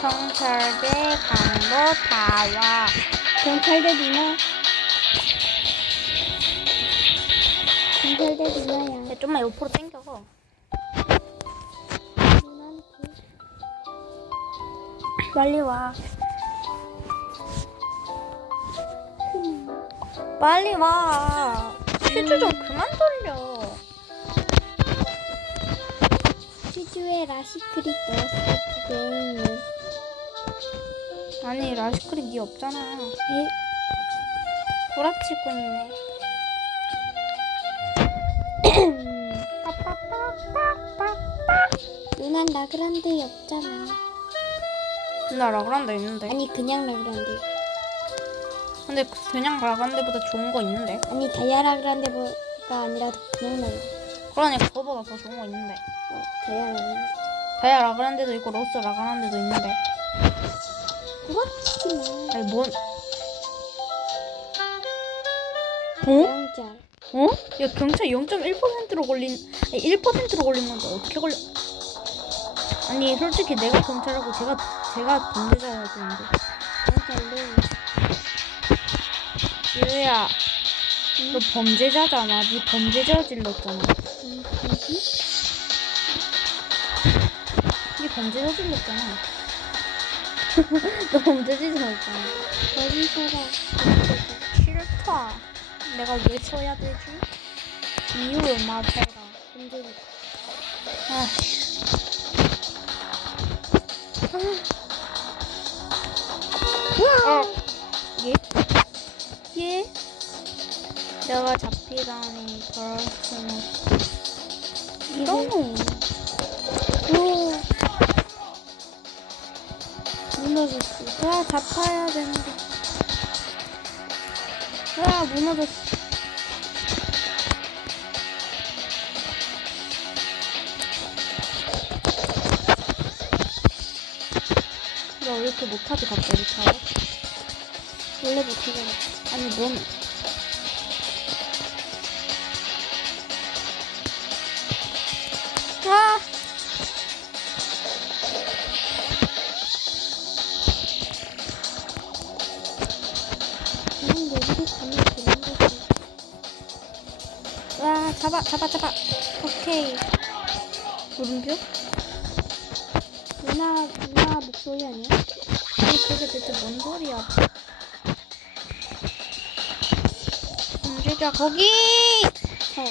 경찰대 강도 다와. 경찰대 누나. 경찰대 누나야. 야, 좀만 옆으로 당겨. 누나한테. 빨리 와. 빨리 와. 퀴즈 좀 그만 돌려. 퀴즈에 라시크릿 넣었어. 그게. 아니 라시크리 니 없잖아. 에? 구라치고 있네. 누난 라그란데 없잖아. 나 라그란다 있는데. 아니 그냥 라그란데. 근데 그냥 라그란데보다 좋은 거 있는데. 아니 다이아 라그란데가 아니라 그냥 라그란데. 그러니까 그거보다 더 좋은 거 있는데. 어, 다이아 라그란데. 다이아 라그란데도 있고 로스 라그란데도 있는데. 그렇지 마. 아니 뭔? 어? 어? 야 경찰 0.1%로 걸린 아니 1%로 걸린 건데 어떻게 걸려? 아니 솔직히 내가 경찰하고 제가 제가 범죄자여야 되는데. 영짤로. 유야, 너 범죄자잖아. 네 범죄자 질렀잖아. 음, 뭐지? 네 범죄자 질렀잖아. 너 범죄자 질렀잖아. 거기서라. 싫다. 내가 왜 쳐야 되지? 이유를 말해라. 근데 아. 아. 예? 예? 내가 잡히다니 그럴 수는 이런 거. 오. 무너졌어. 와 잡아야 되는데. 와 무너졌어. 나왜 이렇게 못하지 갑자기 타워? 원래 못하잖아. 아니 뭔? 잡아 잡아 잡아. 오케이. 물음표? 누나, 누나 목소리 아니야? 아니 그게 대체 뭔 소리야? 범죄자 거기! 어.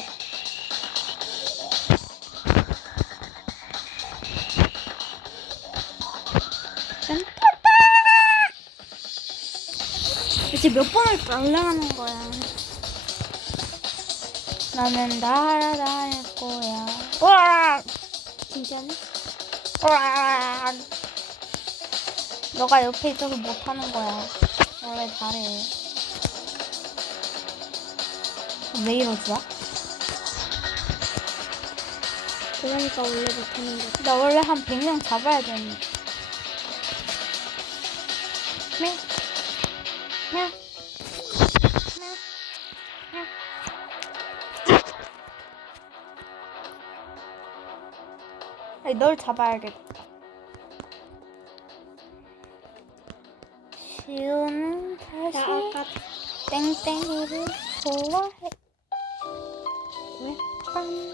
짠따따! 대체 몇 번을 날아가는 거야? 나는 날아다닐 거야. 와! 진짜네? 와! 너가 옆에 있어서 못하는 거야. 원래 잘해. 왜 이러지? 나? 그러니까 원래 못하는 거지. 나 원래 한 100명 잡아야 되는데. 널 잡아야겠다. 시우는 나 다시 땡땡이를 좋아해. 왜? 빰.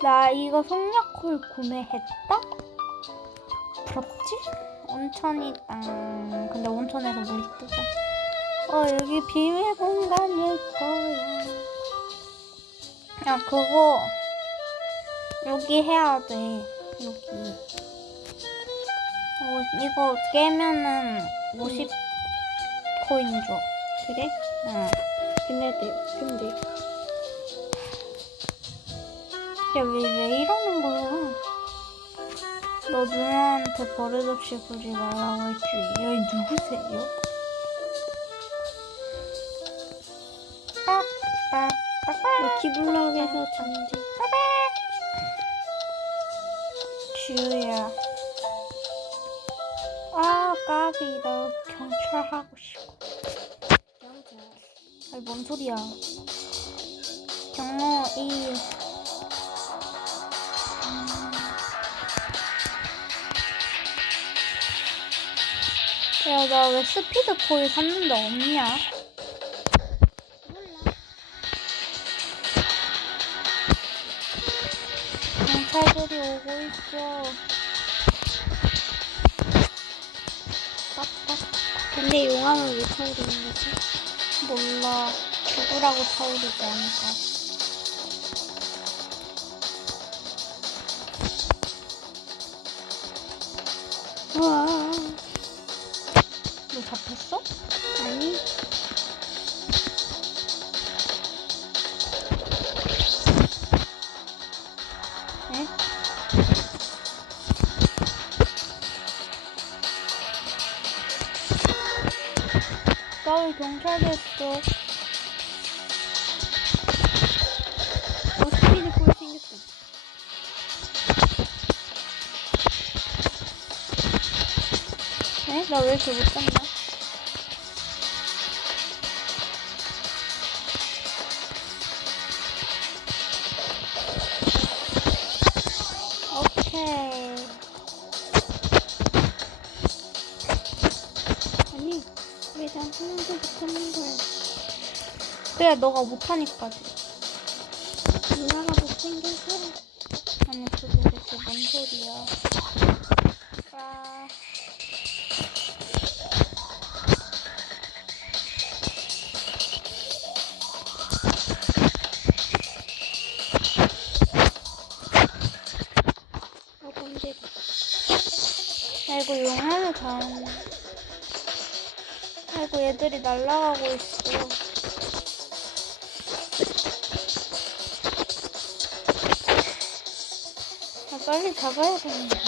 나 이거 속력콜 구매했다? 부럽지? 온천이 땅. 근데 온천에서 물이 뜨잖아. 어, 여기 비밀 공간일 거야. 야, 그거, 여기 해야 돼. 여기. 어, 이거 깨면은 50 코인 줘. 그래? 응. 근데 근데 야, 왜, 왜 이러는 거야? 너 누나한테 버릇없이 굴지 말라고 했지. 야, 이 누구세요? 럭키블럭에서 잠재. 지우야. 아, 까비. 나 경찰 하고 싶어. 아니, 뭔 소리야. 경로 2. 야, 나 왜 스피드 코일 샀는데 없냐? 경찰들이 오고 있어. 빡빡. 근데 용암은 왜 타오르는 거지? 몰라. 죽으라고 타오르지 않을까. 나왜 경찰 됐어? 어, 스피드 볼 생겼어. 에? 나왜 이렇게 못 잡냐? 왜 난 하나도 못하는 거야? 그래, 너가 못하니까지. 누나가 못생겨서. 아니, 그게 대체 뭔 소리야. 아. 어, 번개다. 아이고, 용암을 닿았네. 아이고, 얘들이 날아가고 있어. 아, 빨리 잡아야 되는데.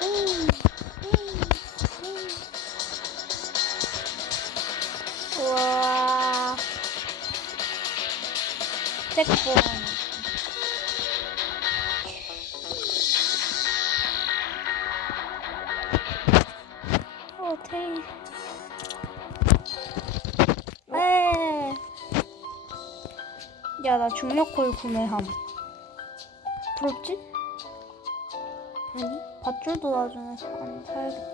음, 음, 음. 우와. 색본. 중력콜 구매함. 부럽지? 아니, 밧줄도 나중에 사- 안 사야겠다.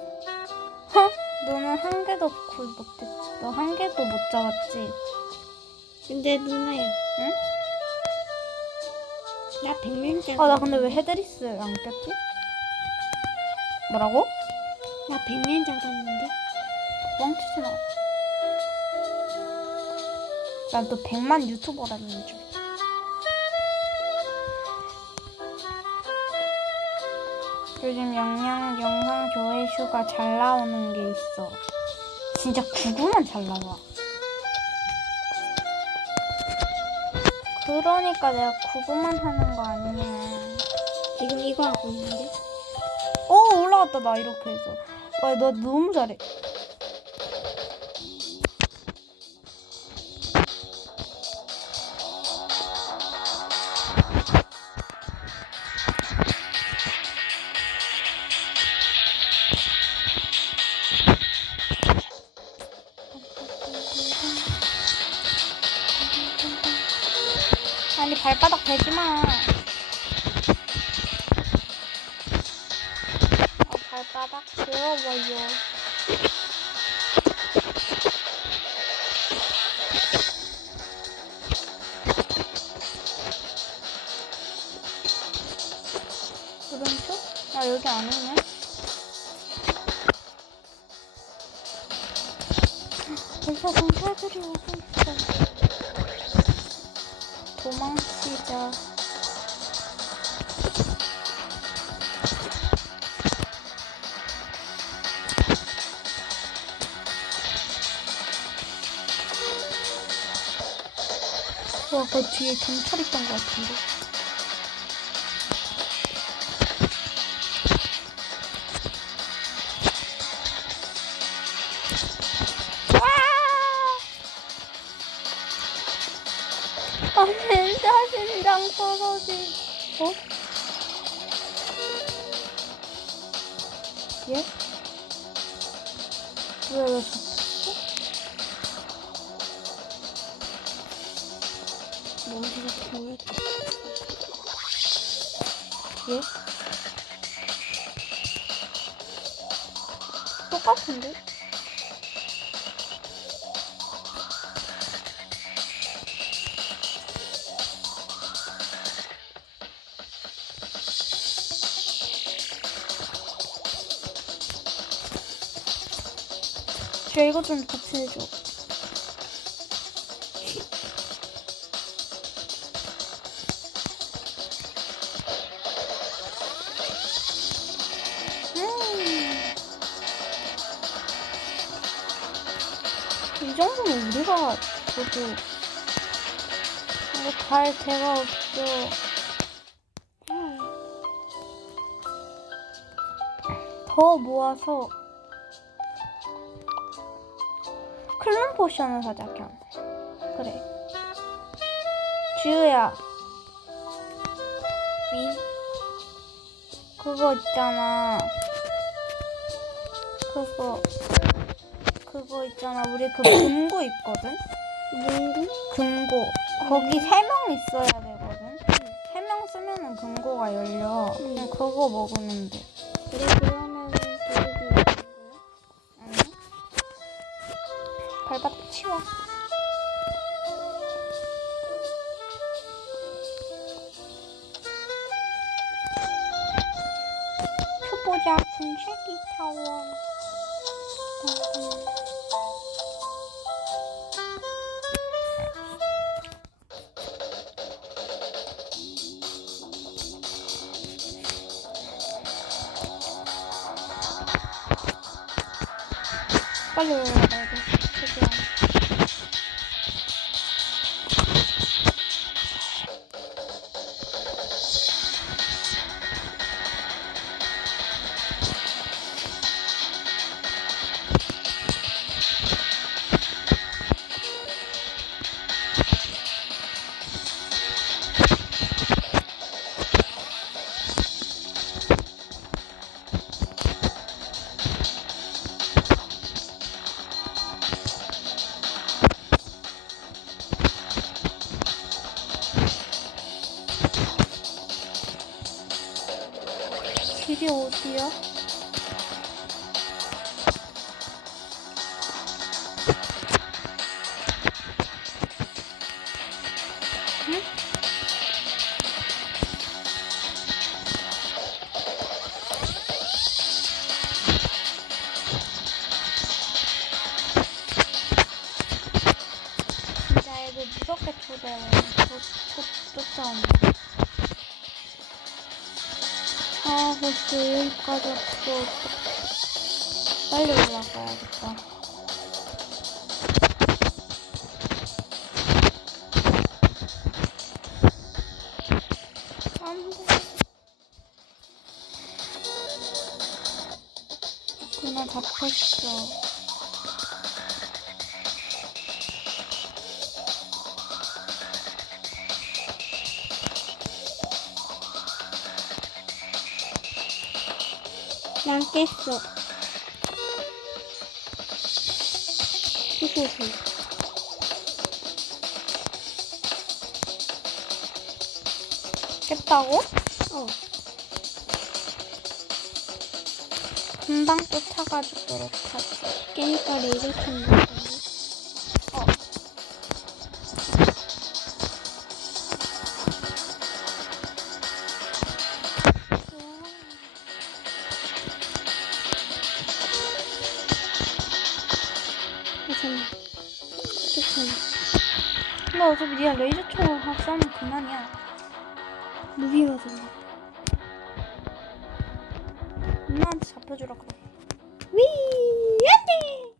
허? 너는 한 개도 굴 못했지. 너 한 개도 못 잡았지? 근데 누나야. 응? 나 백면장. 아, 나 근데 왜 헤드리스 안 꼈지? 뭐라고? 나 백면 잡았는데. 뻥치지 마. 난또 100만 유튜버라는 줄. 요즘 영양 영상 조회수가 잘 나오는 게 있어. 진짜 구구만 잘 나와. 그러니까 내가 구구만 하는 거 아니냐. 지금 이거 하고 있는데. 오 올라갔다 나 이렇게 해서. 와 너 너무 잘해. 와, 그 뒤에 경찰 있던 것 같은데. 와! 아, 진짜 심장 떨어지. 어? 얘? 왜, 왜 아픈데? 쟤 이거 좀 같이 해줘. 우리가 저도 이거 갈 데가 없어. 음. 더 모아서 클론 포션을 사자 그냥. 그래. 지우야. 윙. 그거 있잖아. 그거 그거 있잖아. 우리 그 금고 있거든. 문구? 금고. 거기 세 명 있어야 되거든. 세 명 쓰면은 금고가 열려. 응. 그냥 그거 먹으면 돼. 우리 그러면 도둑이? 아니? 밟아 치워. 초보자 분쇄기 타워. 빨리 올 왔어. 빨리 올라가야겠다. 그나 잡혔어. 깼어. 후후후. 깼다고? 어. 금방 쫓아가지도록 하지. 깨니까 레이저 켰는 거 니가 레이저 총으로 쏘면 그만이야. 무비 맞아. 누나한테 잡혀주라 그래. 위! 안돼!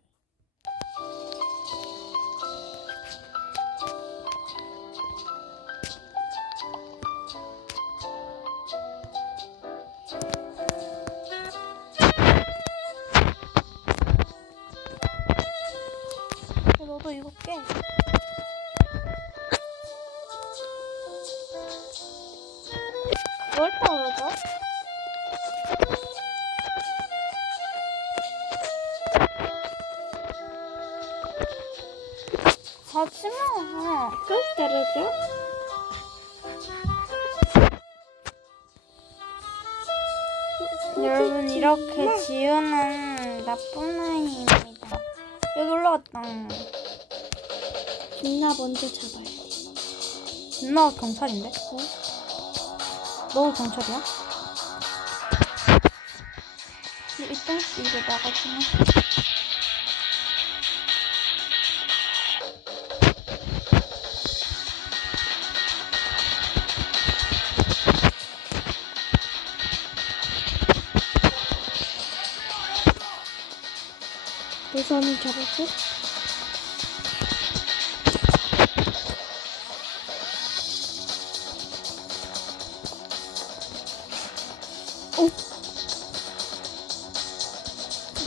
야, 너도 이거 깨. 뭘 떨어져? 하지마. 또 떨어져? 여러분 이렇게 지우는 나쁜 아이입니다. 여기 올라갔다. 김나 먼저 잡아야 돼. 누나가 경찰인데? 어? 너 경찰이야? 일단 이거 나가지만. 노선을 잡았고.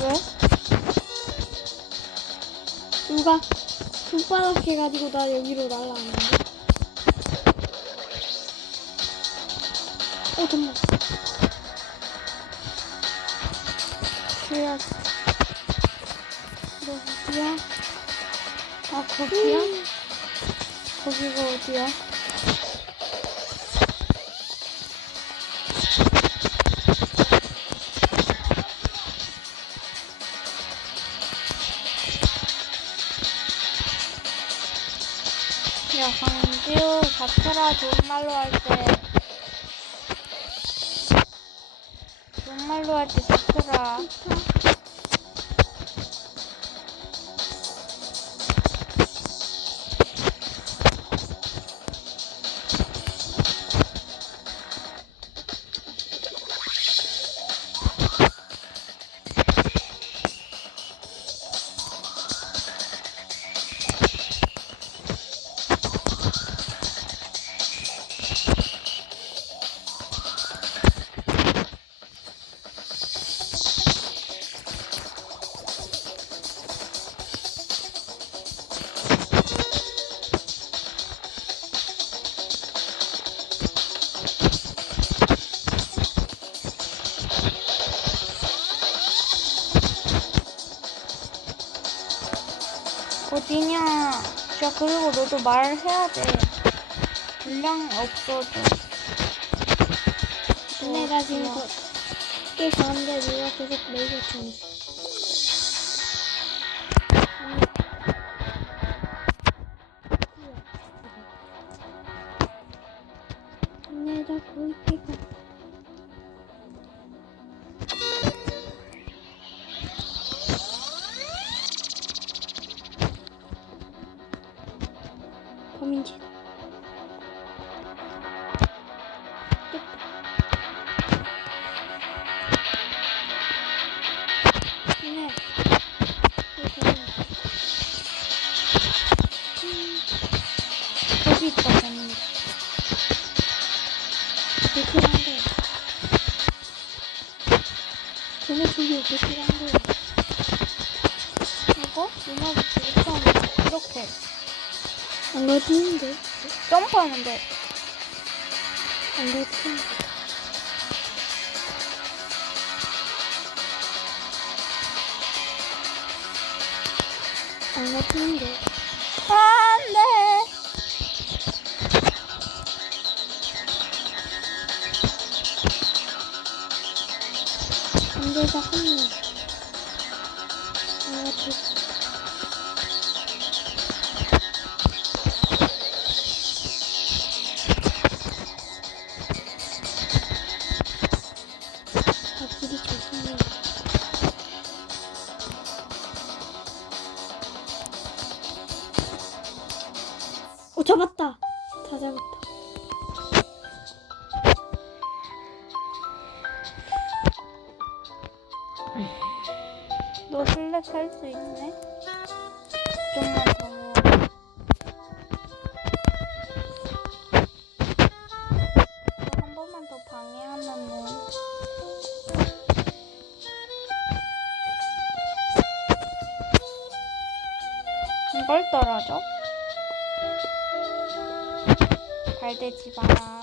왜? 누가 손바닥 해가지고 나 여기로 날라왔는데. 어, 잠깐만. 그래야 너 어디야? 아 거기야? 음. 거기가 어디야? 야 강지우 잡혀라 좋은 말로 할 때 좋은 말로 할 때 잡혀라 그리고 너도 말해야 돼. 분량 없어도. 내가 지금 어, 거, 꽤 가는데 누가 계속 총 있어. 내가 깨 그렇게 한 거야. 이거? 누나도 지금 이렇게 안 가지는데? 점프하면 돼. 안 가지는데? 안 가지는데? 안 돼. 안 돼서 한 명. 이걸 떨어져? 발대지 마